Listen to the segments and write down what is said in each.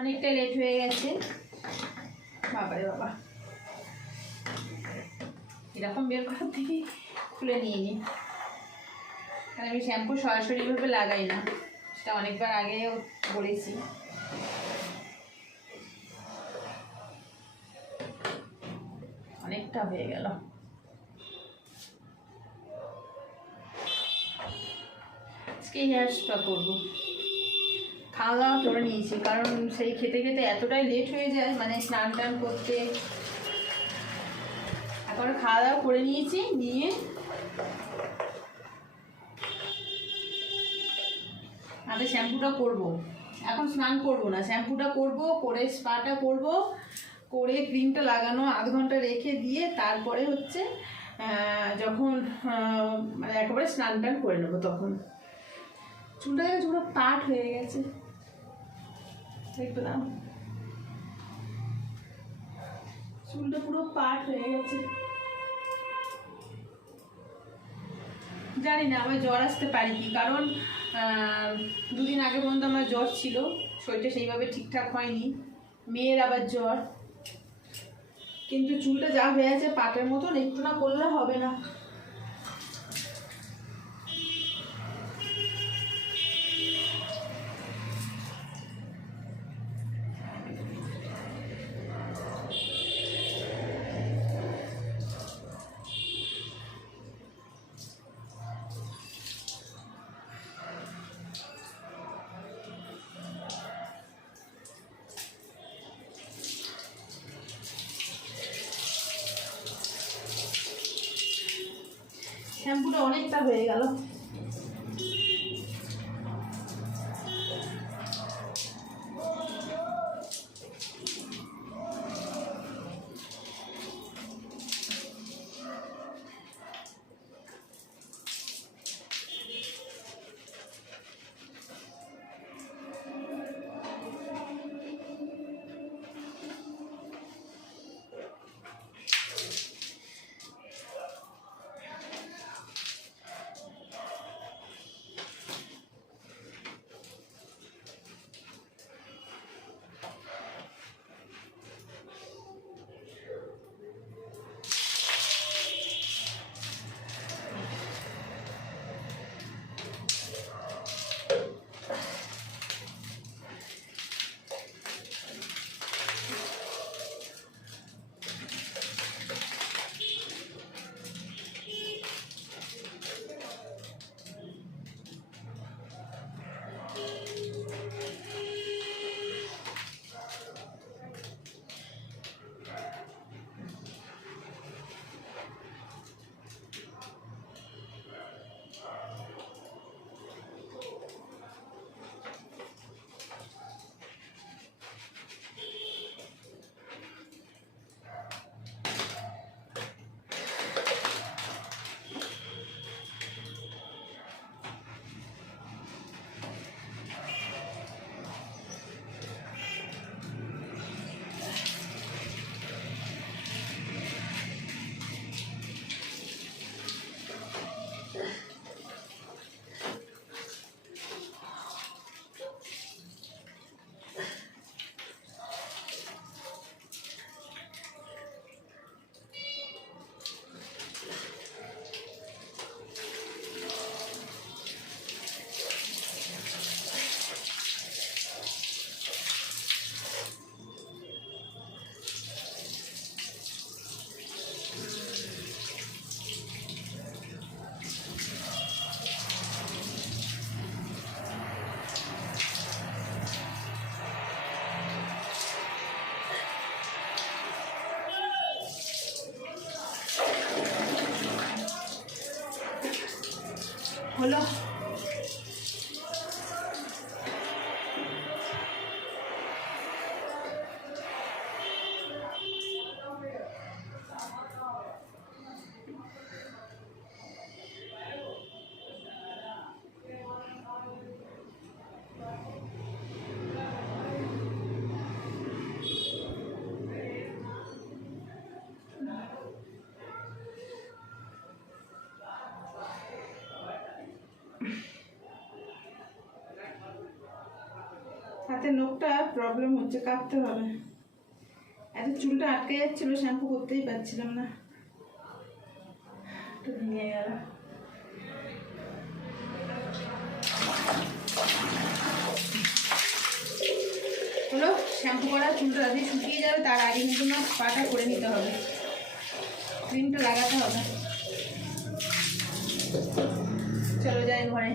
অনেকটা লেট হয়ে গেছে। বাবারে বাবা। এরকম বের করার থেকে খুলে নিয়ে নিই কারণ আমি শ্যাম্পু সরাসরিভাবে লাগাই না। সেটা অনেকবার আগেও বলেছি। অনেকটা হয়ে গেল। আজকে হেয়ার স্পা করব। খাওয়া দাওয়া করে নিয়েছি, কারণ সেই খেতে খেতে এতটাই লেট হয়ে যায় মানে স্নান টান করতে। এখন খাওয়া দাওয়া করে নিয়েছি, নিয়ে। আগে শ্যাম্পুটা করব। এখন স্নান করব না, শ্যাম্পুটা করব, করে স্পাটা করব, করে ক্রিমটা লাগানো আধ ঘণ্টা রেখে দিয়ে তারপরে হচ্ছে যখন মানে একেবারে স্নান টান করে নেব তখন। চুলটা পুরো পাট হয়ে গেছে। দেখলাম চুলটা পুরো পাট হয়ে গেছে। জানি না, আমার জ্বর আসতে পারি কি? কারণ দুদিন আগে পর্যন্ত আমার জ্বর ছিল, শরীরটা সেইভাবে ঠিকঠাক হয়নি। মেয়ের আবার জ্বর। কিন্তু চুলটা যা হয়ে আছে, পাটের মতন, একটু না করলে হবে না। হাতের নখটা প্রবলেম হচ্ছে কাটতে হবে। এত চুলটা আটকে যাচ্ছিল শ্যাম্পু করতেই পারছিলাম না। ভেঙে গেল। হলো শ্যাম্পু করা, চুলটা রাতে শুকিয়ে যাবে, তার আগে কিন্তু না, পাটা করে নিতে হবে। ক্রিমটা লাগাতে হবে। চলো যাই ঘরে।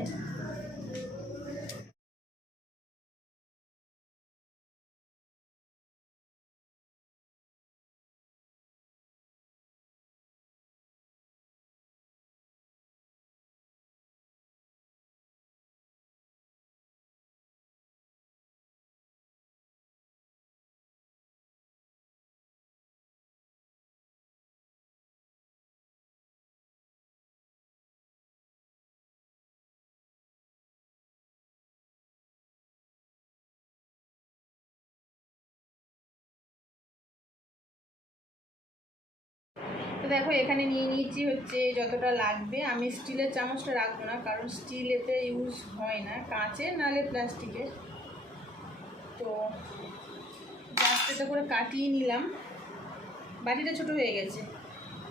দেখো, এখানে নিয়ে নিয়েছি হচ্ছে যতটা লাগবে। আমি স্টিলের চামচটা রাখব না, কারণ স্টিল এতে ইউজ হয় না। কাঁচের নাহলে প্লাস্টিকের। তো জাস্ট করে কাটিয়ে নিলাম। বাটিটা ছোট হয়ে গেছে।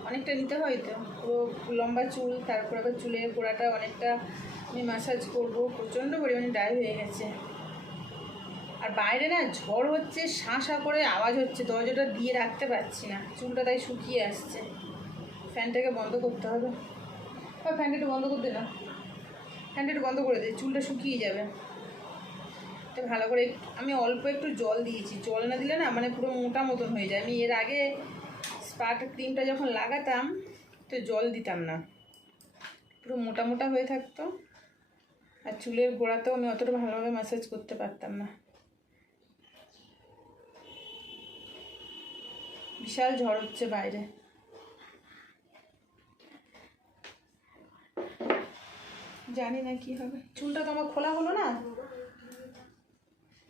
অনেকটা নিতে হয় তো। পুরো লম্বা চুল, তারপর আবার চুলের গোড়াটা অনেকটা আমি ম্যাসাজ করব। প্রচণ্ড পরিমাণে ড্রাই হয়ে গেছে। আর বাইরে না ঝড় হচ্ছে, শাঁসা করে আওয়াজ হচ্ছে। দরজাটা দিয়ে রাখতে পারছি না। চুলটা তাই শুকিয়ে আসছে। ফ্যানটাকে বন্ধ করতে হবে। ওই ফ্যানটা একটু বন্ধ করে দে না। ফ্যানটা একটু বন্ধ করে দিই চুলটা শুকিয়ে যাবে। তো ভালো করে আমি অল্প একটু জল দিয়েছি। জল না দিলে না মানে পুরো মোটা মতন হয়ে যায়। আমি এর আগে স্পাট ক্রিমটা যখন লাগাতাম, তো জল দিতাম না। পুরো মোটা মোটা হয়ে থাকতো। আর চুলের গোড়াতেও আমি অতটা ভালোভাবে ম্যাসাজ করতে পারতাম না। বিশাল ঝড় হচ্ছে বাইরে। জানি না কি হবে। চুলটা তো আমার খোলা হলো না।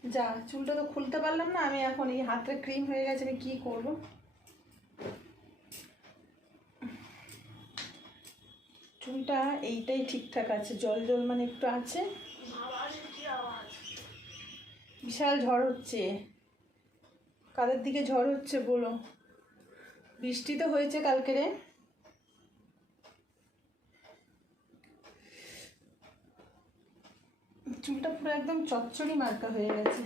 যা, চুলটা তো খুলতে পারলাম না, আমি এখন এই হাতে ক্রিম হয়ে গেছে, আমি কি করব? চুলটা এইটাই ঠিকঠাক আছে, জল জল মানে একটু আছে। বিশাল ঝড় হচ্ছে। কাদের দিকে ঝড় হচ্ছে বলো? বৃষ্টি তো হয়েছে কালকেরে চুলটা পুরো একদম চচ্চড়ি মার্কা হয়ে গেছে।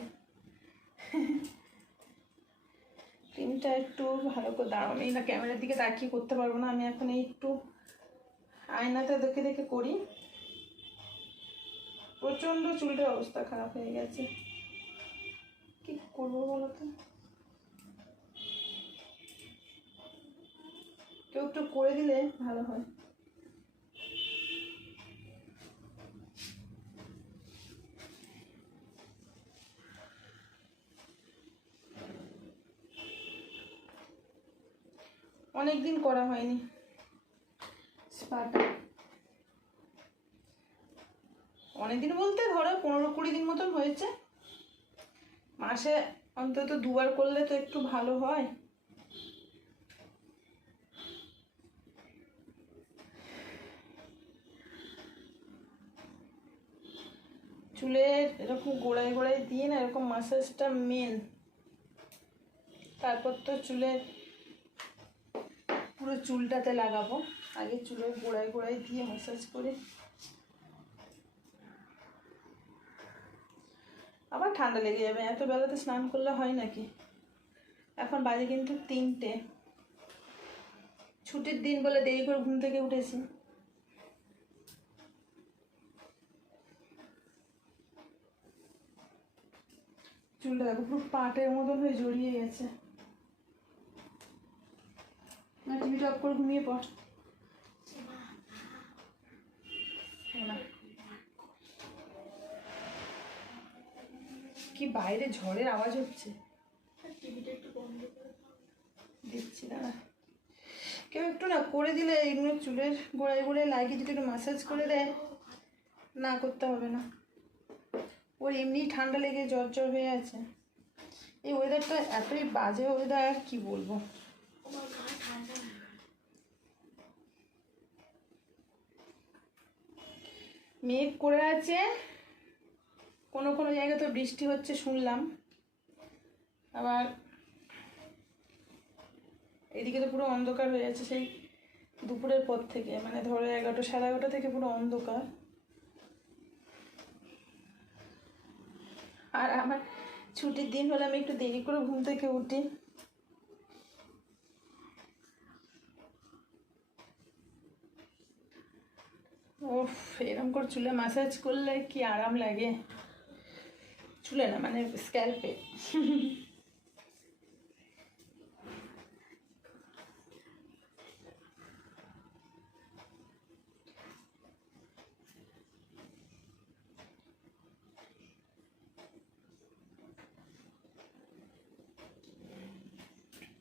ক্রিমটা একটু ভালো করে দাঁড়াও, আমি না ক্যামেরার দিকে তাকিয়ে করতে পারব না, আমি এখন এই একটু আয়নাতে দেখে দেখে করি। প্রচণ্ড চুলটার অবস্থা খারাপ হয়ে গেছে। কি করব বলো তো? কেউ একটু করে দিলে ভালো হয়। অনেক দিন করা হয়নি। স্পাটা অনেক দিন বলতে ধরো পনেরো কুড়ি দিন মতন হয়েছে। মাসে অন্তত দুবার করলে তো একটু ভালো হয়। চুলের এরকম গোড়ায় গোড়ায় দিয়ে না এরকম মাসাজটা মেন তারপর তো চুলের পুরো চুলটাতে লাগাবো। আগে চুলের গোড়ায় গোড়ায় দিয়ে ম্যাসাজ করে। আবার ঠান্ডা লেগে যাবে এত বেলাতে স্নান করলে হয় নাকি? এখন বাজে কিন্তু তিনটে। ছুটির দিন বলে দেরি করে ঘুম থেকে উঠেছি। চুলটা দেখো পুরো পাটের মতন হয়ে জড়িয়ে গেছে। না টিভিটা অফ করে ঘুমিয়ে পড়। না। কি বাইরে ঝড়ের আওয়াজ হচ্ছে? দিচ্ছি দাঁড়া। কেউ একটু না করে দিলে এগুলো চুলের গোড়ায় গোড়ায় লাগিয়ে যদি একটু ম্যাসাজ করে দেয় না করতে হবে না। ওর এমনি ঠান্ডা লেগে জ্বর জ্বর হয়ে আছে। এই ওয়েদারটা এতই বাজে ওয়েদার আর কি বলব? মেঘ করে আছে। কোনো কোনো জায়গায় তো বৃষ্টি হচ্ছে শুনলাম। আবার এদিকে তো পুরো অন্ধকার হয়ে যাচ্ছে সেই দুপুরের পর থেকে। মানে ধরো এগারোটা, সাড়ে এগারোটা থেকে পুরো অন্ধকার। আর আমার ছুটির দিন হলে আমি একটু দেরি করে ঘুম থেকে উঠি। ওফ এরকম করে চুলে মাসাজ করলে কি আরাম লাগে? চুলে না মানে স্ক্যাল্পে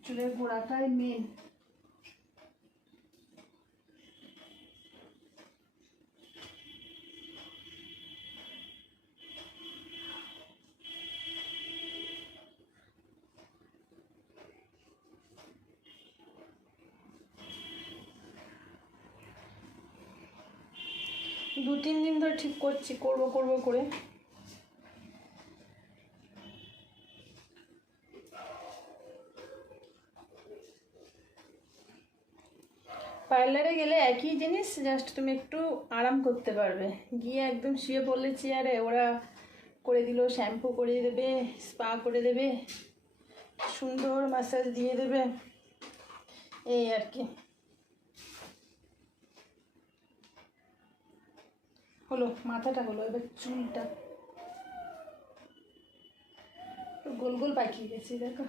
চুলের গোড়াটাই মেন দু তিন দিন ধরে ঠিক করছি, করব করব করে। পার্লারে গেলে একই জিনিস জাস্ট তুমি একটু আরাম করতে পারবে। গিয়ে একদম শুয়ে পড়লে চেয়ারে ওরা করে দিল শ্যাম্পু করে দেবে স্পা করে দেবে, সুন্দর মাসাজ দিয়ে দেবে। এই আর কি। হলো, মাথাটা হলো, এবার চুলটা। গোল গোল পাকিয়ে গেছি, দেখো।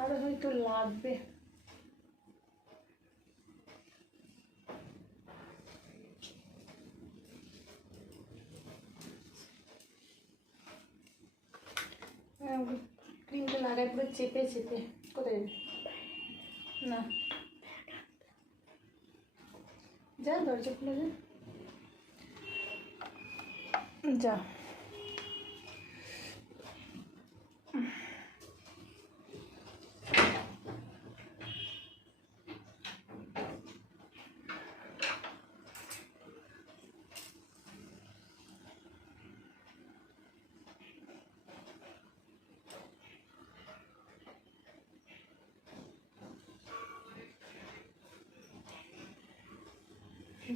আরও হয়তো লাগবে। ক্রিমটা লাগাই, পুরো চেপে চেপে। কোথায়? না। যা দরজা খুলে যা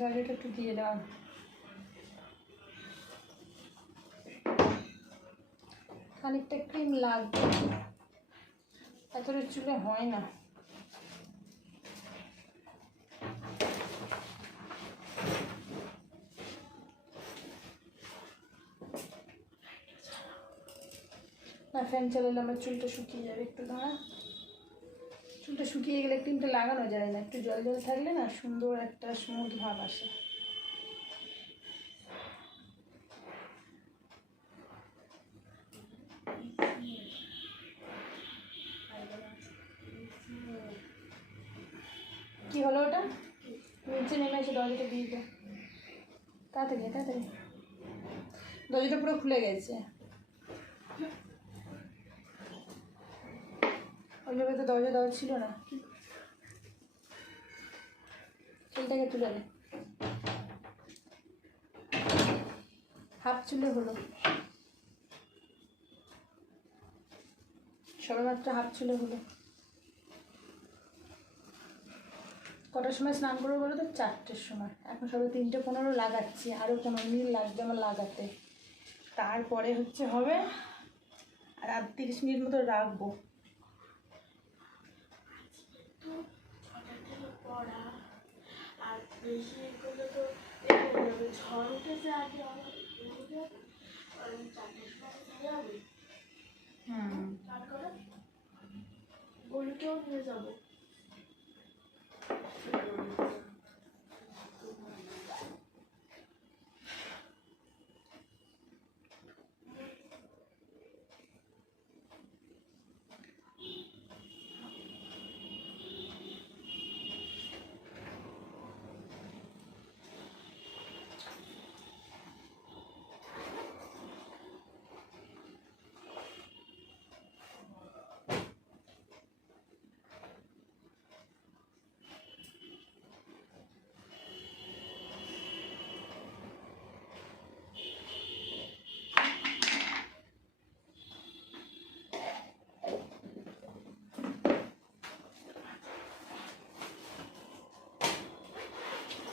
দরজাটা একটু দিয়ে দাও। খানিকটা ক্রিম লাগবে। এতটা চুলে হয় না। ফ্যান চালালে আমার চুলটা শুকিয়ে যাবে একটু, দাঁড়া। চুলটা শুকিয়ে গেলে ক্রিমটা লাগানো যায় না, একটু জল জল থাকলে না সুন্দর একটা স্মুথ ভাব আসে। কি হলো ওটা? নিচে নেমে এসে দরজাটা দিয়ে দাও তাড়াতাড়ি তাড়াতাড়ি। দরজাটা পুরো খুলে গেছে। ওইভাবে তো দরজা দেওয়া ছিল না। চুলটাকে তুলে নে। হাফ চুলে হলো। সবে মাত্র হাফ চুলে হলো। কটার সময় স্নান করব বলো তো? চারটের সময়। এখন সবে তিনটে পনেরো লাগাচ্ছি। আরও পনেরো মিনিট লাগবে আমার লাগাতে। তারপরে হচ্ছে হবে আর আর তিরিশ মিনিট মতো রাখব। পড়া আর বেশি করলে তো ঝড় উঠেছে আগে ওই চারটের সময় চলে যাবে হুম। তারপরে গরুকেও নিয়ে যাব।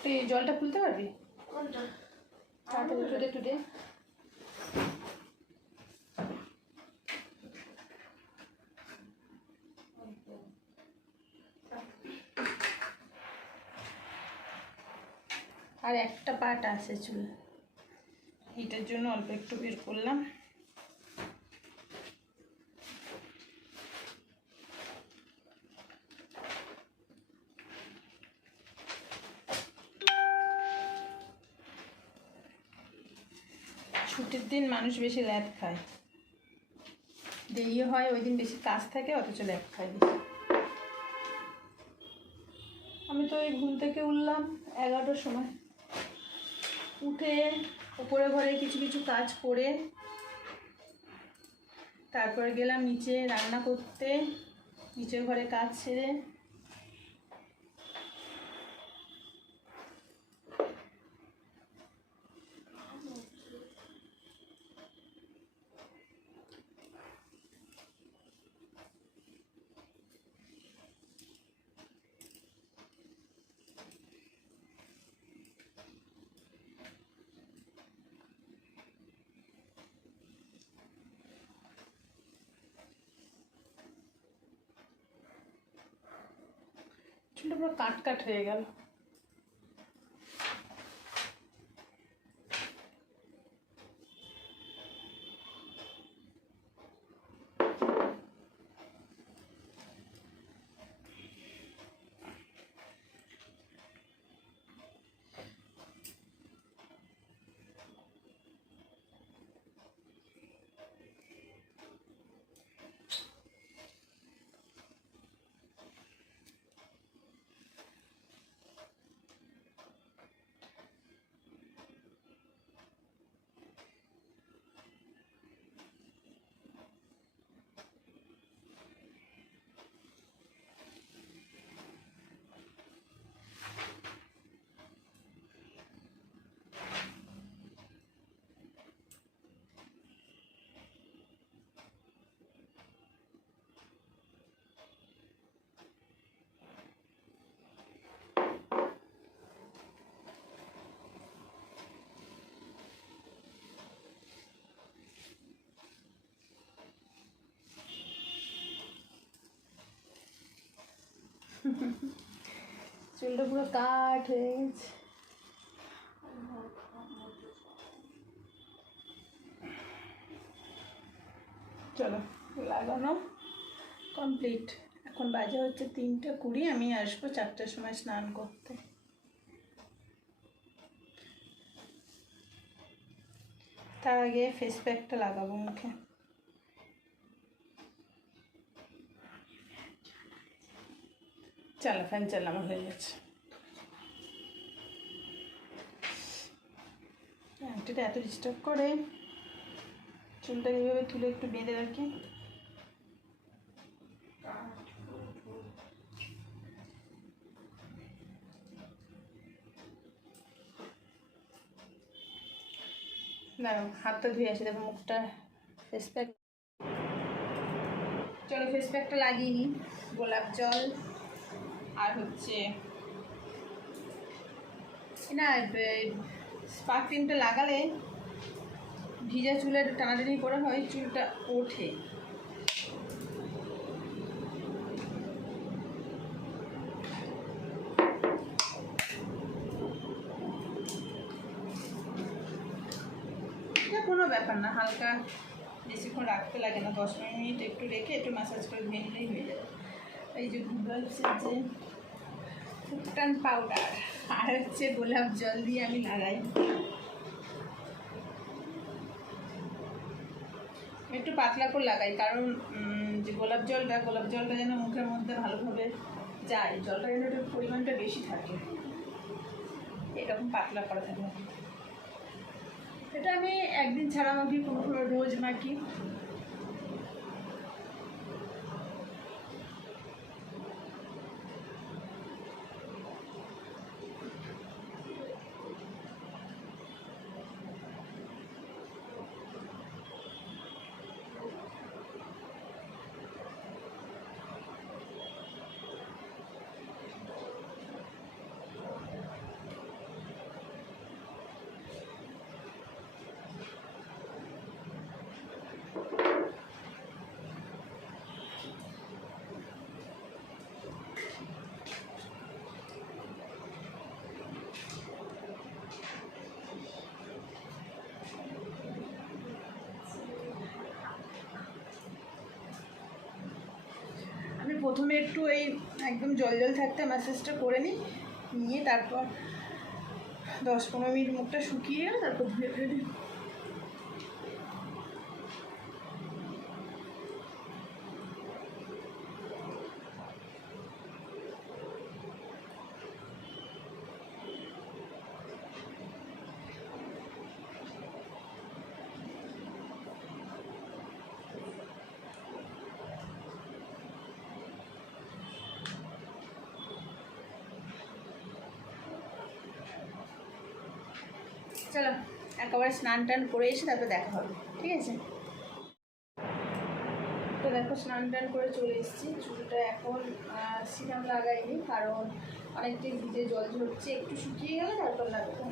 তুই জলটা খুলতে পারবি? তাড়াতাড়ি একটু দে, একটু দে আর একটা পাট আছে চুল। এটার জন্য অল্প একটু বের করলাম ছুটির দিন মানুষ বেশি ল্যাদ খায়। দেরি হয় ওই দিন বেশি কাজ থাকে, অথচ ল্যাদ খায় আমি তো ওই ঘুম থেকে উঠলাম এগারোটার সময়। উঠে উপরে ঘরে কিছু কিছু কাজ করে, তারপর গেলাম নিচে রান্না করতে, নিচের ঘরে কাজ সেরে চুলটা পুরো কাট কাট হয়ে গেল চুলটা পুরো কাট হয়ে গেছে। চলো, লাগানো কমপ্লিট এখন বাজে হচ্ছে তিনটে কুড়ি, আমি আসব চারটার সময় স্নান করতে। তার আগে ফেস প্যাকটা লাগাবো মুখে। চলো ফ্যান চালানো হয়ে গেছে আন্টিটা এত ডিস্টার্ব করে। চুলটা এইভাবে তুলে একটু বেঁধে রাখি। দাঁড়াও, হাতটা ধুয়ে আসি, দেখো মুখটা ফেস প্যাক চলো ফেস প্যাকটা লাগিয়ে নিই। গোলাপ জল। আর হচ্ছে না স্পার্ক ক্রিমটা লাগালে ভিজা চুলের টানাটানি করে হয়, চুলটা ওঠে। কোনো ব্যাপার না, হালকা বেশিক্ষণ রাখতে লাগে না, দশ মিনিট একটু রেখে একটু ম্যাসাজ করে নিলেই হয়ে যাবে। এই যে গুগলসের যে ফুটটান পাউডার আর হচ্ছে গোলাপ জল দিয়ে আমি লাগাই। একটু পাতলা করে লাগাই, কারণ যে গোলাপ জলটা গোলাপ জলটা যেন মুখের মধ্যে ভালোভাবে যায়, জলটা যেন একটু পরিমাণটা বেশি থাকে। এরকম পাতলা করা থাকে। এটা আমি একদিন ছাড়া মাখি কোনো কোনো রোজ মাখি। প্রথমে একটু এই একদম জল জল থাকতে ম্যাসেজটা করে নিই, নিয়ে তারপর দশ পনেরো মিনিট মুখটা শুকিয়ে তারপর ধুয়ে ফেলি চলো একেবারে স্নান টান করে এসে তারপর দেখা হবে, ঠিক আছে? তো দেখো, স্নান টান করে চলে এসেছি। চুলটা এখন সিরাম লাগাইনি, কারণ অনেকটাই ভিজে জল ঝরছে। একটু শুকিয়ে গেলে তারপর লাগাবো।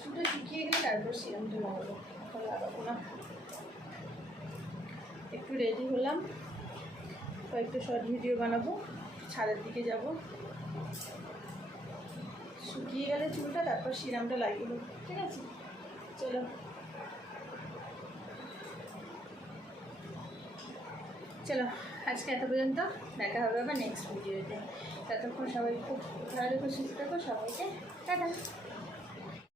চুলটা শুকিয়ে গেলে তারপর সিরামটা লাগাবো। এখন লাগাবো না। একটু রেডি হলাম। কয়েকটা শর্ট ভিডিও বানাবো। ছাদের দিকে যাব। শুকিয়ে গেলে চুলটা, তারপর সিরামটা লাগিয়ে দেবো, ঠিক আছে? চলো। চলো, আজকে এত পর্যন্ত দেখা হবে আবার নেক্সট ভিডিওতে ততক্ষণ সবাই খুব ভালো সুস্থ থাকো, সবাইকে টাটা।